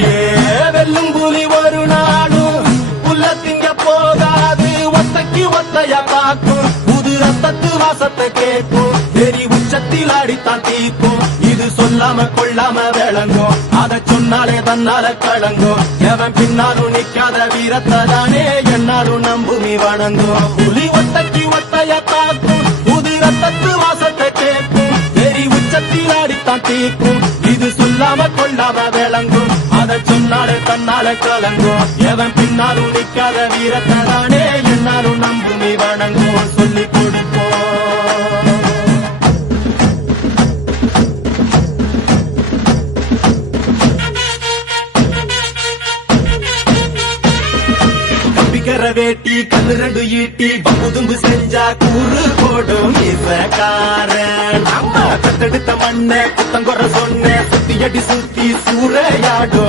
ஏ வெல்லும் புலி ஒரு நாளும் புல்ல திங்க போகாது, ஒத்தைக்கு ஒத்தையா காக்கும், புது ரத்தத்து வாசத்தை கேட்கும், வெறி உச்சத்தில் அடித்தான் தீக்கும். இது சொல்லாம கொள்ளாம விளங்கும், அதை சொன்னாலே தன்னால கலங்கும். எவன் பின்னாலும் நிக்காத வீரத்தை தானே என்னாலும் நம்புமி வணங்கும். புலி ஒத்தைக்கு ஒத்தையா காக்கும், புது ரத்தத்து வாசத்தை கேட்கும், வெறி உச்சத்தில் அடித்தான் தீக்கும். இது சொல்லாம கொள்ளாம விளங்கும், அதை சொன்னாலே தன்னால கலங்கும். எவன் பின்னாலும் நிக்காத வீரத்தை தானே என்னாலும் நம்புமி வணங்கும். சொல்லிக் கொடுப்போம். கம்பிக்கர வேட்டி கண்ணு ரெண்டு ஈட்டி பம்புதும்பு செஞ்சா கூறு போடும் இசக்காரன். அம்மா கத்தெடுத்த மண்ண குத்தங்குற சொன்ன சுத்தி அடி சுத்தி சூறையாடும்.